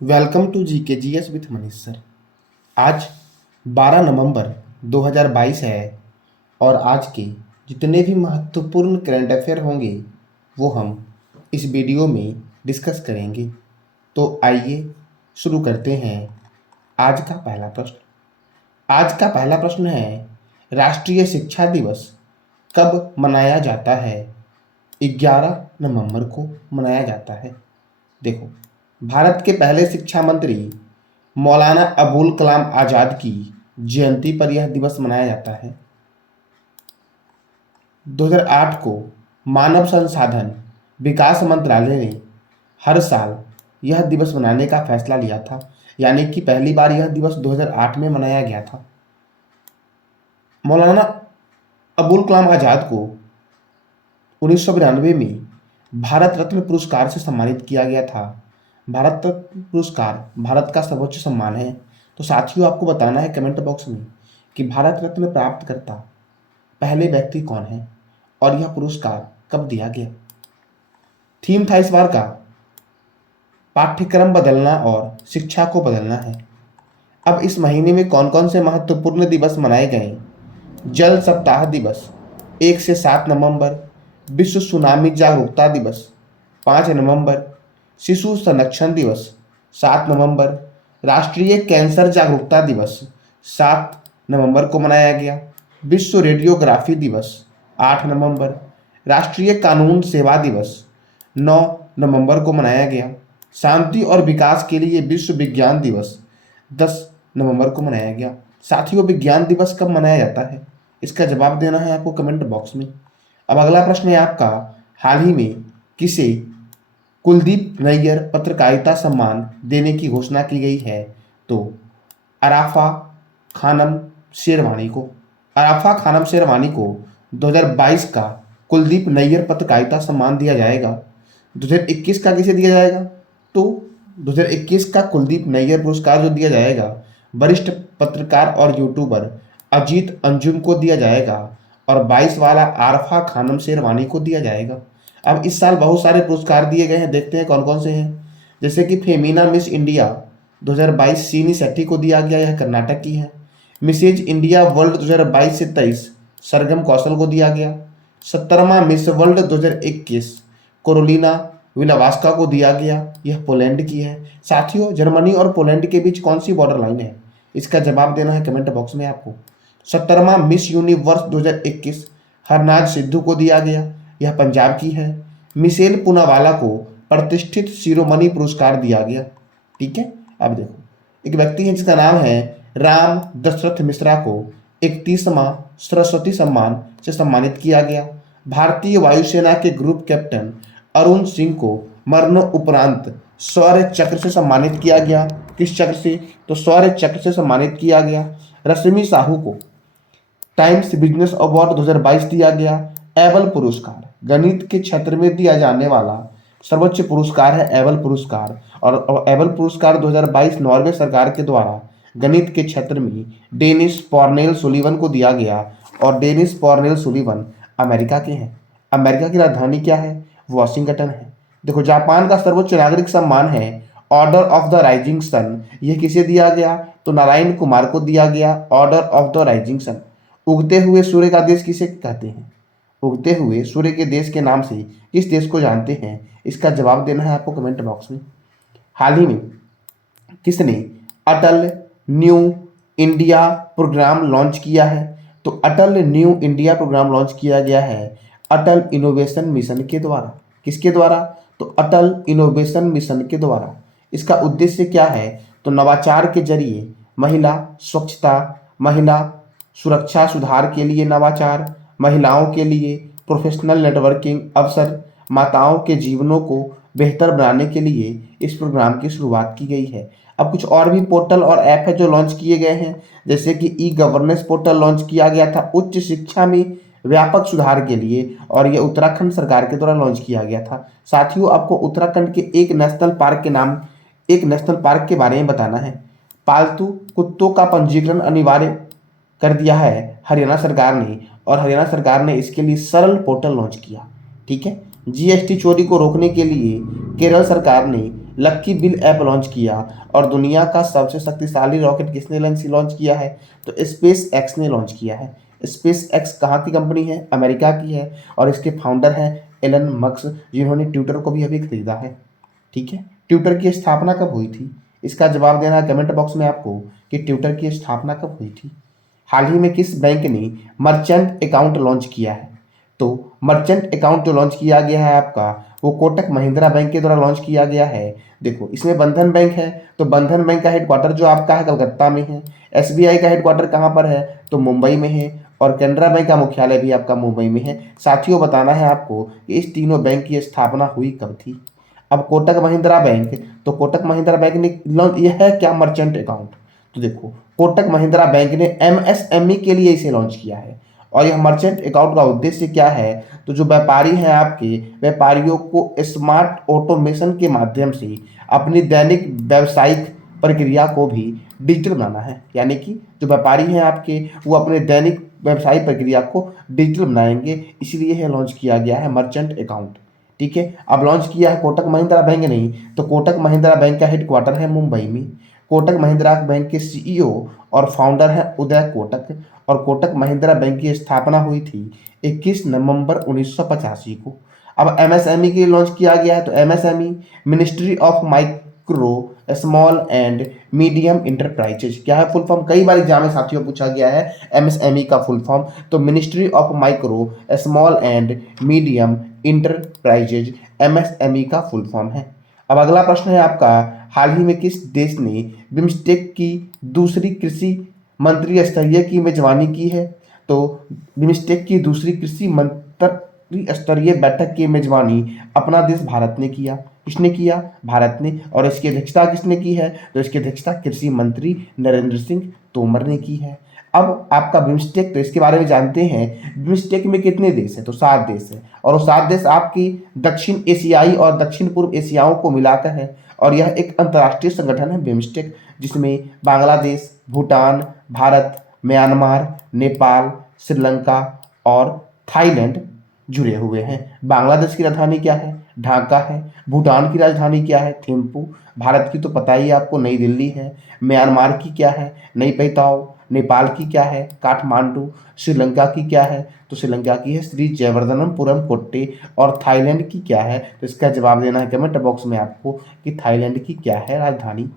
Welcome to जी के G S with Manish sir. आज 12 नवंबर 2022 है और आज के जितने भी महत्वपूर्ण करंट अफेयर होंगे वो हम इस वीडियो में डिस्कस करेंगे। तो आइए शुरू करते हैं। आज का पहला प्रश्न आज का पहला प्रश्न है, राष्ट्रीय शिक्षा दिवस कब मनाया जाता है? 11 नवंबर को मनाया जाता है। देखो, भारत के पहले शिक्षा मंत्री मौलाना अबुल कलाम आज़ाद की जयंती पर यह दिवस मनाया जाता है। 2008 को मानव संसाधन विकास मंत्रालय ने हर साल यह दिवस मनाने का फैसला लिया था, यानी कि पहली बार यह दिवस 2008 में मनाया गया था। मौलाना अबुल कलाम आज़ाद को 1992 में भारत रत्न पुरस्कार से सम्मानित किया गया था। भारत रत्न पुरस्कार भारत का सर्वोच्च सम्मान है। तो साथियों, आपको बताना है कमेंट बॉक्स में कि भारत रत्न प्राप्तकर्ता पहले व्यक्ति कौन है और यह पुरस्कार कब दिया गया। थीम था इस बार का पाठ्यक्रम बदलना और शिक्षा को बदलना है। अब इस महीने में कौन कौन से महत्वपूर्ण दिवस मनाए गए? जल सप्ताह दिवस 1 से 7 नवंबर, विश्व सुनामी जागरूकता दिवस 5 नवंबर, शिशु संरक्षण दिवस 7 नवंबर, राष्ट्रीय कैंसर जागरूकता दिवस 7 नवंबर को मनाया गया, विश्व रेडियोग्राफी दिवस 8 नवंबर, राष्ट्रीय कानून सेवा दिवस 9 नवंबर को मनाया गया, शांति और विकास के लिए विश्व विज्ञान दिवस 10 नवंबर को मनाया गया। साथियों, विज्ञान दिवस कब मनाया जाता है? इसका जवाब देना है आपको कमेंट बॉक्स में। अब अगला प्रश्न है आपका, हाल ही में किसे कुलदीप नैयर पत्रकारिता सम्मान देने की घोषणा की गई है? तो अराफा खानम शेरवानी को। अराफा खानम शेरवानी को 2022 का कुलदीप नैयर पत्रकारिता सम्मान दिया जाएगा। 2021 का किसे दिया जाएगा? तो 2021 का कुलदीप नैयर पुरस्कार जो दिया जाएगा, वरिष्ठ पत्रकार और यूट्यूबर अजीत अंजुम को दिया जाएगा और 22 वाला आरफा खानम शेरवानी को दिया जाएगा। अब इस साल बहुत सारे पुरस्कार दिए गए हैं, देखते हैं कौन कौन से हैं। जैसे कि फेमिना मिस इंडिया 2022 सीनी सेट्टी को दिया गया, यह कर्नाटक की है। मिसेज इंडिया वर्ल्ड 2022 से 23 सरगम कौशल को दिया गया। 17वां मिस वर्ल्ड 2021 कोरोलिना विलावास्का को दिया गया, यह पोलैंड की है। साथियों, जर्मनी और पोलैंड के बीच कौन सी बॉर्डर लाइन है? इसका जवाब देना है कमेंट बॉक्स में आपको। 17वां मिस यूनिवर्स 2021 हरनाज सिद्धू को दिया गया, यह पंजाब की है। मिशेल पूनावाला को प्रतिष्ठित शिरोमणि पुरस्कार दिया गया। ठीक है, अब देखो, एक व्यक्ति है जिसका नाम है राम दशरथ मिश्रा को 31वां सरस्वती सम्मान से सम्मानित किया गया। भारतीय वायुसेना के ग्रुप कैप्टन अरुण सिंह को मरणोपरांत शौर्य चक्र से सम्मानित किया गया। किस चक्र से? तो शौर्य चक्र से सम्मानित किया गया। रश्मि साहू को टाइम्स बिजनेस अवार्ड 2022 दिया गया। एबल पुरस्कार गणित के क्षेत्र में दिया जाने वाला सर्वोच्च पुरस्कार है एबल पुरस्कार, और एबल पुरस्कार 2022 नॉर्वे सरकार के द्वारा गणित के क्षेत्र में डेनिस पॉर्नेल सुलीवन को दिया गया, और डेनिस पॉर्नेल सुलीवन अमेरिका के हैं। अमेरिका की राजधानी क्या है? वॉशिंगटन है। देखो, जापान का सर्वोच्च नागरिक सम्मान है order of the rising sun, यह किसे दिया गया? तो नारायण कुमार को दिया गया order of the rising sun. उगते हुए सूर्य का देश किसे कहते हैं? उगते हुए सूर्य के देश के नाम से किस देश को जानते हैं? इसका जवाब देना है आपको कमेंट बॉक्स में। हाल ही में किसने अटल न्यू इंडिया प्रोग्राम लॉन्च किया है? तो अटल न्यू इंडिया प्रोग्राम लॉन्च किया गया है अटल इनोवेशन मिशन के द्वारा। किसके द्वारा? तो अटल इनोवेशन मिशन के द्वारा। इसका उद्देश्य क्या है? तो नवाचार के जरिए महिला स्वच्छता, महिला सुरक्षा सुधार के लिए नवाचार, महिलाओं के लिए प्रोफेशनल नेटवर्किंग अवसर, माताओं के जीवनों को बेहतर बनाने के लिए इस प्रोग्राम की शुरुआत की गई है। अब कुछ और भी पोर्टल और ऐप है जो लॉन्च किए गए हैं, जैसे कि ई गवर्नेंस पोर्टल लॉन्च किया गया था उच्च शिक्षा में व्यापक सुधार के लिए, और यह उत्तराखंड सरकार के द्वारा लॉन्च किया गया था। साथियों, आपको उत्तराखंड के एक नेशनल पार्क के बारे में बताना है। पालतू कुत्तों का पंजीकरण अनिवार्य कर दिया है हरियाणा सरकार ने, और हरियाणा सरकार ने इसके लिए सरल पोर्टल लॉन्च किया। ठीक है, जीएसटी चोरी को रोकने के लिए केरल सरकार ने लक्की बिल ऐप लॉन्च किया और दुनिया का सबसे शक्तिशाली रॉकेट किसने लॉन्च किया है? तो स्पेस एक्स ने लॉन्च किया है। स्पेस एक्स कहाँ की कंपनी है? अमेरिका की है और इसके फाउंडर हैं एलन मस्क, जिन्होंने ट्विटर को भी अभी खरीदा है। ठीक है, ट्विटर की स्थापना कब हुई थी? इसका जवाब देना है कमेंट बॉक्स में आपको कि ट्विटर की स्थापना कब हुई थी। हाल ही में किस बैंक ने मर्चेंट अकाउंट लॉन्च किया है? तो मर्चेंट अकाउंट जो लॉन्च किया गया है आपका, वो कोटक महिंद्रा बैंक के द्वारा लॉन्च किया गया है। देखो, इसमें बंधन बैंक है, तो बंधन बैंक का हेडक्वार्टर जो आपका है कलकत्ता में है। एसबीआई का हेडक्वार्टर कहाँ पर है? तो मुंबई में है। और कैनरा बैंक का मुख्यालय भी आपका मुंबई में है। साथियों, बताना है आपको कि इस तीनों बैंक की स्थापना हुई कब थी। अब कोटक महिंद्रा बैंक, तो कोटक महिंद्रा बैंक ने यह है क्या? Merchant account. तो देखो, कोटक महिंद्रा बैंक ने एमएसएमई के लिए इसे लॉन्च किया है। और यह मर्चेंट अकाउंट का उद्देश्य क्या है? तो जो व्यापारी हैं आपके, व्यापारियों को स्मार्ट ऑटोमेशन के माध्यम से अपनी दैनिक व्यावसायिक प्रक्रिया को भी डिजिटल बनाना है। यानी कि जो व्यापारी हैं आपके, वो अपने दैनिक व्यवसायिक प्रक्रिया को डिजिटल बनाएंगे, इसलिए यह लॉन्च किया गया है मर्चेंट अकाउंट। ठीक है, अब लॉन्च किया है कोटक महिंद्रा बैंक नहीं, तो कोटक महिंद्रा बैंक का हेडक्वार्टर है मुंबई में। कोटक महिंद्रा बैंक के सीईओ और फाउंडर हैं उदय कोटक। और कोटक महिंद्रा बैंक की स्थापना हुई थी 21 नवंबर 1985 को। अब एमएसएमई के लिए लॉन्च किया गया है, तो MSME ministry of micro small and medium enterprises क्या है फुल फॉर्म? कई बार एग्जाम में साथियों पूछा गया है एमएसएमई का फुल फॉर्म, तो ministry of micro small and medium enterprises MSME का फुल फॉर्म है। अब अगला प्रश्न है आपका, हाल ही में किस देश ने बिम्स्टेक की दूसरी कृषि मंत्री स्तरीय की मेजबानी की है? तो बिम्स्टेक की दूसरी कृषि मंत्री स्तरीय बैठक की मेजबानी अपना देश भारत ने किया। किसने किया? भारत ने। और इसकी अध्यक्षता किसने की है? तो इसकी अध्यक्षता कृषि मंत्री नरेंद्र सिंह तोमर ने की है। अब आपका बिम्स्टेक, तो इसके बारे में जानते हैं। बिम्स्टेक में कितने देश हैं? तो 7 देश हैं। और वो 7 देश आपकी दक्षिण एशियाई और दक्षिण पूर्व एशियाओं को मिलाकर है। और यह एक अंतर्राष्ट्रीय संगठन है बिम्स्टेक, जिसमें बांग्लादेश, भूटान, भारत, म्यांमार, नेपाल, श्रीलंका और थाईलैंड जुड़े हुए हैं। बांग्लादेश की राजधानी क्या है? ढाका है। भूटान की राजधानी क्या है? थिम्पू। भारत की तो पता ही है आपको, नई दिल्ली है। म्यांमार की क्या है? नई पैताओ। नेपाल की क्या है? काठमांडू। श्रीलंका की क्या है? तो श्रीलंका की है श्री जयवर्धनपुरम कोट्टे। और थाईलैंड की क्या है? तो इसका जवाब देना है कमेंट बॉक्स में आपको कि थाईलैंड की क्या है राजधानी।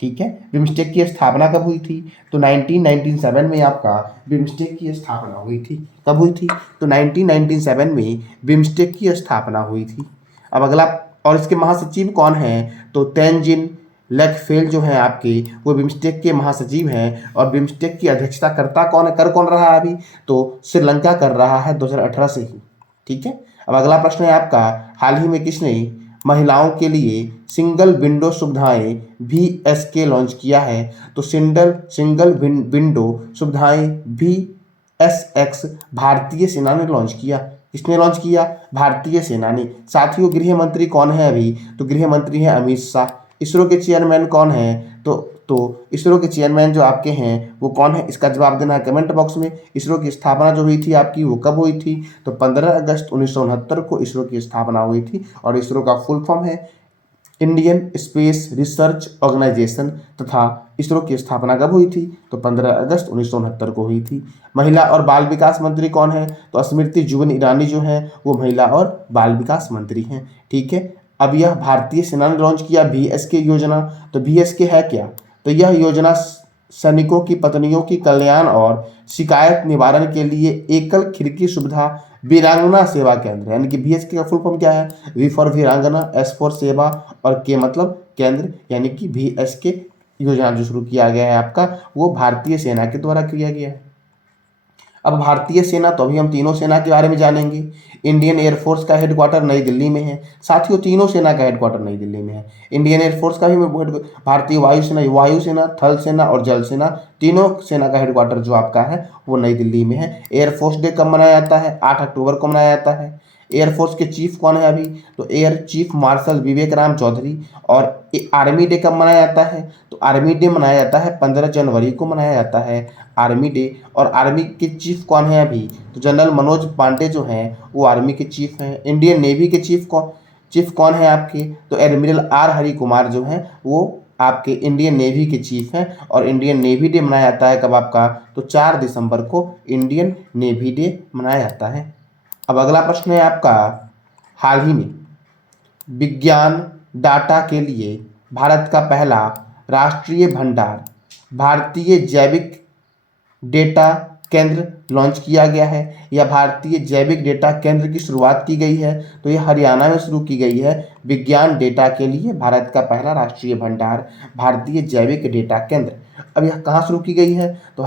ठीक है, बिम्स्टेक की स्थापना कब हुई थी? तो 1997 में आपका बिम्स्टेक की स्थापना हुई थी। कब हुई थी? तो 1997 में बिम्स्टेक की स्थापना हुई थी। अब अगला, और इसके महासचिव कौन हैं? तो तेंजिन लेकफेल जो हैं आपके, वो बिम्स्टेक के महासचिव हैं। और बिम्स्टेक की अध्यक्षता करता कौन है, कर कौन रहा है अभी? तो श्रीलंका कर रहा है 2018 से ही। ठीक है, अब अगला प्रश्न है आपका, हाल ही में किसने महिलाओं के लिए सिंगल विंडो सुविधाएं VSK लॉन्च किया है? तो सिंगल विंडो सुविधाएं VSX भारतीय सेना ने लॉन्च किया। किसने लॉन्च किया? भारतीय सेना ने। साथियों, गृह मंत्री कौन है अभी? तो गृह मंत्री है अमित शाह। इसरो के चेयरमैन कौन है? तो इसरो के चेयरमैन जो आपके हैं वो कौन है? इसका जवाब देना है कमेंट बॉक्स में। इसरो की स्थापना जो हुई थी आपकी, वो कब हुई थी? तो 15 अगस्त 1969 को इसरो की स्थापना हुई थी। और इसरो का फुल फॉर्म है इंडियन स्पेस रिसर्च ऑर्गेनाइजेशन। तथा इसरो की स्थापना कब हुई थी? तो 15 अगस्त 1969 को हुई थी। महिला और बाल विकास मंत्री कौन है? तो स्मृति जुबिन ईरानी जो है वो महिला और बाल विकास मंत्री हैं। ठीक है, अब यह भारतीय सेना ने लॉन्च किया VSK योजना। तो VSK है क्या? तो यह योजना सैनिकों की पत्नियों की कल्याण और शिकायत निवारण के लिए एकल खिड़की सुविधा वीरांगना सेवा केंद्र, यानी कि VSK का फुल फॉर्म क्या है? V फॉर वीरांगना, S फॉर सेवा और K मतलब केंद्र, यानी कि VSK योजना जो शुरू किया गया है आपका, वो भारतीय सेना के द्वारा किया गया है। अब भारतीय सेना, तो अभी हम तीनों सेना के बारे में जानेंगे। इंडियन एयरफोर्स का हेडक्वार्टर नई दिल्ली में है। साथियों, तीनों सेना का हेडक्वार्टर नई दिल्ली में है। इंडियन एयरफोर्स का भी भारतीय वायुसेना, थल सेना और जल सेना, तीनों सेना का हेडक्वार्टर जो आपका है वो नई दिल्ली में है। एयरफोर्स डे कब मनाया जाता है? 8 अक्टूबर को मनाया जाता है। एयरफोर्स के चीफ कौन है अभी? तो एयर चीफ मार्शल विवेक राम चौधरी। और आर्मी डे कब मनाया जाता है? तो आर्मी डे मनाया जाता है 15 जनवरी को मनाया जाता है आर्मी डे। और आर्मी के चीफ कौन है अभी? तो जनरल मनोज पांडे जो हैं वो आर्मी के चीफ हैं। इंडियन नेवी के चीफ कौन? चीफ कौन है आपके, तो एडमिरल आर हरि कुमार जो हैं वो आपके इंडियन नेवी के चीफ हैं। और इंडियन नेवी डे मनाया जाता है कब आपका, तो 4 दिसंबर को इंडियन नेवी डे मनाया जाता है। अब अगला प्रश्न है आपका, हाल ही में विज्ञान डाटा के लिए भारत का पहला राष्ट्रीय भंडार भारतीय जैविक डेटा केंद्र लॉन्च किया गया है, या भारतीय जैविक डेटा केंद्र की शुरुआत की गई है, तो ये हरियाणा में शुरू की गई है। विज्ञान डेटा के लिए भारत का पहला राष्ट्रीय भंडार भारतीय जैविक डेटा केंद्र। अब यह कहाँ शुरू की गई है, तो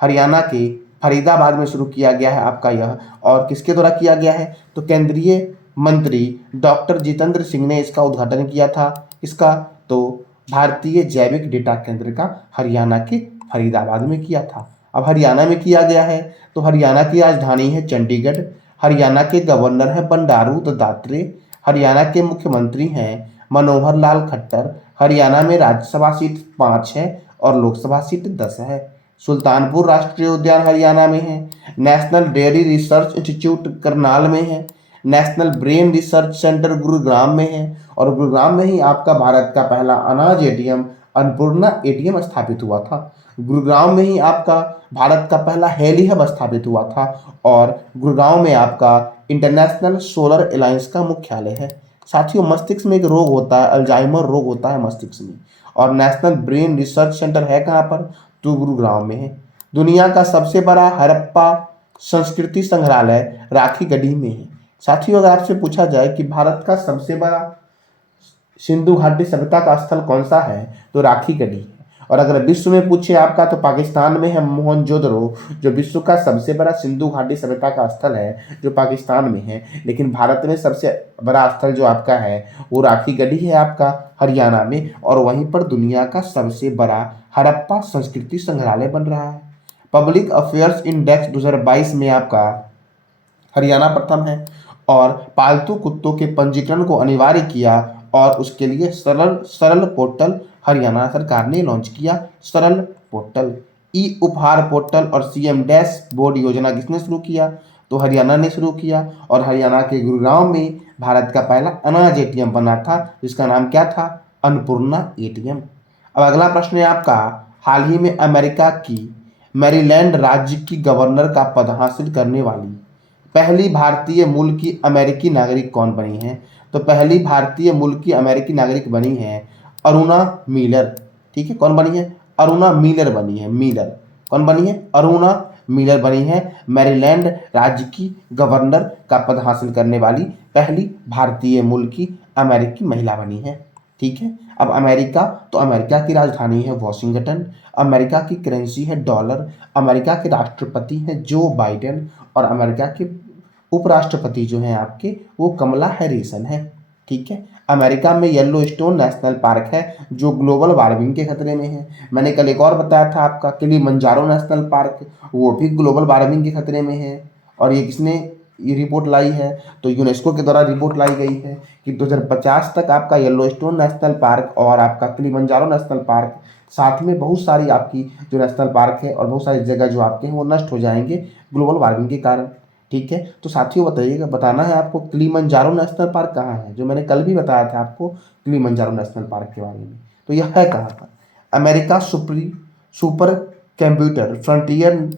हरियाणा के फरीदाबाद में शुरू किया गया है आपका यह। और किसके द्वारा किया गया है, तो केंद्रीय मंत्री डॉक्टर जितेंद्र सिंह ने इसका उद्घाटन किया था। इसका तो भारतीय जैविक डेटा केंद्र का हरियाणा के फरीदाबाद में किया था। अब हरियाणा में किया गया है, तो हरियाणा की राजधानी है चंडीगढ़। हरियाणा के गवर्नर है बंडारू दत्तात्रेय। हरियाणा के मुख्यमंत्री हैं मनोहर लाल खट्टर। हरियाणा में राज्यसभा सीट 5 है और लोकसभा सीट 10 है। सुल्तानपुर राष्ट्रीय उद्यान हरियाणा में है। National dairy research institute Karnal में है। National brain research centre Gurugram में है। और गुरुग्राम में ही आपका भारत का पहला अनाज एटीएम अन्नपूर्णा एटीएम स्थापित हुआ था। गुरुग्राम में ही आपका भारत का पहला हेली हब स्थापित हुआ था। और गुरुग्राम में आपका इंटरनेशनल सोलर अलायंस का मुख्यालय है। साथियों, मस्तिष्क में एक रोग होता है, अल्जाइमर रोग होता है मस्तिष्क में, और नेशनल ब्रेन रिसर्च सेंटर है कहाँ पर, तो गुरुग्राम में है। दुनिया का सबसे बड़ा हड़प्पा संस्कृति संग्रहालय राखी गढ़ी में है। साथियों, अगर आपसे पूछा जाए कि भारत का सबसे बड़ा सिंधु घाटी सभ्यता का स्थल कौन सा है, तो राखी गढ़ी है। और अगर विश्व में पूछे आपका, तो पाकिस्तान में है मोहनजोदड़ो, जो विश्व का सबसे बड़ा सिंधु घाटी सभ्यता का स्थल है, जो पाकिस्तान में है। लेकिन भारत में सबसे बड़ा स्थल जो आपका है वो राखी गढ़ी है आपका हरियाणा में। और वहीं पर दुनिया का सबसे बड़ा हड़प्पा संस्कृति संग्रहालय बन रहा है। पब्लिक अफेयर्स इंडेक्स 2022 में आपका हरियाणा प्रथम है। और पालतू कुत्तों के पंजीकरण को अनिवार्य किया, और उसके लिए सरल सरल पोर्टल हरियाणा सरकार ने लॉन्च किया। सरल पोर्टल, ई उपहार पोर्टल और सीएम डैश बोर्ड योजना किसने शुरू किया, तो हरियाणा ने शुरू किया। और हरियाणा के गुरुग्राम में भारत का पहला अनाज एटीएम बना था, जिसका नाम क्या था, अन्नपूर्णा एटीएम। अब अगला प्रश्न है आपका, हाल ही में अमेरिका की मैरीलैंड राज्य की गवर्नर का पद हासिल करने वाली पहली भारतीय मूल की अमेरिकी नागरिक कौन बनी है, तो पहली भारतीय मूल की अमेरिकी नागरिक बनी है अरुणा मिलर। ठीक है, कौन बनी है, अरुणा मिलर बनी है। मिलर कौन बनी है, अरुणा मिलर बनी है। मैरीलैंड राज्य की गवर्नर का पद हासिल करने वाली पहली भारतीय मूल की अमेरिकी महिला बनी है। ठीक है, अब अमेरिका, तो अमेरिका की राजधानी है वॉशिंगटन। अमेरिका की करेंसी है डॉलर। अमेरिका के राष्ट्रपति हैं जो बाइडेन। और अमेरिका के उपराष्ट्रपति जो हैं आपके, वो कमला हैरिसन है। ठीक है, अमेरिका में येलो स्टोन नेशनल पार्क है, जो ग्लोबल वार्मिंग के खतरे में है। मैंने कल एक और बताया था आपका, किलिमंजारो नेशनल पार्क, वो भी ग्लोबल वार्मिंग के खतरे में है। और ये किसने ये रिपोर्ट लाई है, तो यूनेस्को के द्वारा रिपोर्ट लाई गई है कि 2050 तक आपका येलो स्टोन नेशनल पार्क और आपका किलिमंजारो नेशनल पार्क, साथ में बहुत सारी आपकी जो नेशनल पार्क है और बहुत सारी जगह जो आपके हैं वो नष्ट हो जाएंगे ग्लोबल वार्मिंग के कारण। ठीक है, तो साथियों बताइएगा, बताना है आपको किलिमंजारो नेशनल पार्क कहाँ है, जो मैंने कल भी बताया था आपको किलिमंजारो नेशनल पार्क के बारे में। तो यह है कहाँ पर, अमेरिका सुपर कंप्यूटर फ्रंटियर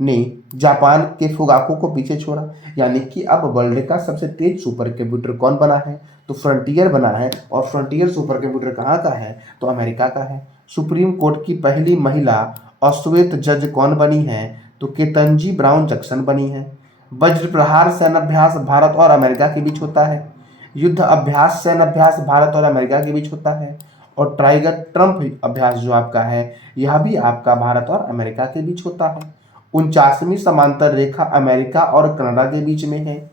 ने जापान के फुगाको को पीछे छोड़ा। यानी कि अब वर्ल्ड का सबसे तेज सुपर कंप्यूटर कौन बना है, तो फ्रंटियर बना है। और फ्रंटियर सुपर कंप्यूटर कहाँ का है, तो अमेरिका का है। सुप्रीम कोर्ट की पहली महिला अश्वेत जज कौन बनी है, तो केतंजी ब्राउन जैक्सन बनी है। वज्र प्रहार सैन्य अभ्यास भारत और अमेरिका के बीच होता है। युद्ध अभ्यास सैन्य अभ्यास भारत और अमेरिका के बीच होता है। और टाइगर ट्रंप अभ्यास जो आपका है, यह भी आपका भारत और अमेरिका के बीच होता है। 49वीं समांतर रेखा अमेरिका और कनाडा के बीच में है।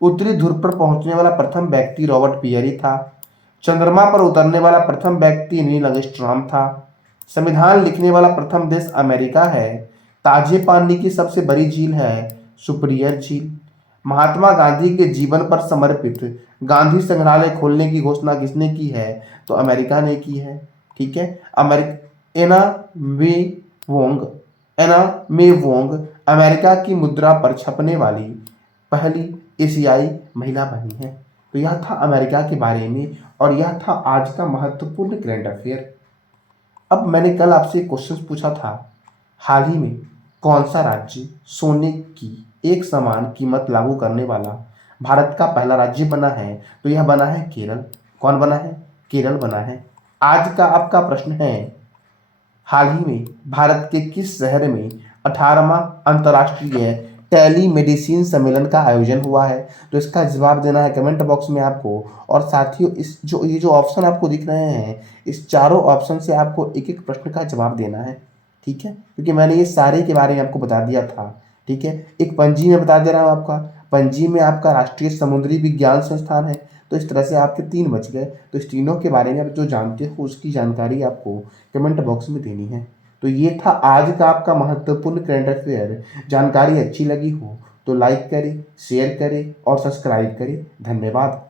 उत्तरी ध्रुव पर पहुंचने वाला प्रथम व्यक्ति रॉबर्ट पियरी था। चंद्रमा पर उतरने वाला प्रथम व्यक्ति नील आर्मस्ट्रांग था। संविधान लिखने वाला प्रथम देश अमेरिका है। ताजे पानी की सबसे बड़ी झील है सुपीरियर झील। महात्मा गांधी के जीवन पर समर्पित गांधी संग्रहालय खोलने की घोषणा किसने की है, तो अमेरिका ने की है। ठीक है, एना मे वोंग अमेरिका की मुद्रा पर छपने वाली पहली एशियाई महिला बनी हैं। तो यह था अमेरिका के बारे में और यह था आज का महत्वपूर्ण करंट अफेयर। अब मैंने कल आपसे एक क्वेश्चन पूछा था, हाल ही में कौन सा राज्य सोने की एक समान कीमत लागू करने वाला भारत का पहला राज्य बना है? तो यह बना है केरल। कौन बना है? केरल बना है। आज का आपका प्रश्न है, हाल ही में भारत के किस शहर में 18वां अंतर्राष्ट्रीय टेलीमेडिसिन सम्मेलन का आयोजन हुआ है? तो इसका जवाब देना है कमेंट बॉक्स में आपको। और साथियों, इस जो ये जो ऑप्शन आपको दिख रहे हैं, इस चारों ऑप्शन से आपको एक एक प्रश्न का जवाब देना है, ठीक है? क्योंकि मैंने ये सारे के बारे में आपको बता दिया था, ठीक है? एक पणजी में बता दे रहा हूँ आपका, पणजी में आपका राष्ट्रीय समुद्री विज्ञान संस्थान है। तो इस तरह से आपके 3 बच गए। तो इस तीनों के बारे में आप जो जानते हो उसकी जानकारी आपको कमेंट बॉक्स में देनी है। तो ये था आज का आपका महत्वपूर्ण करंट अफेयर। जानकारी अच्छी लगी हो तो लाइक करें, शेयर करें और सब्सक्राइब करें। धन्यवाद।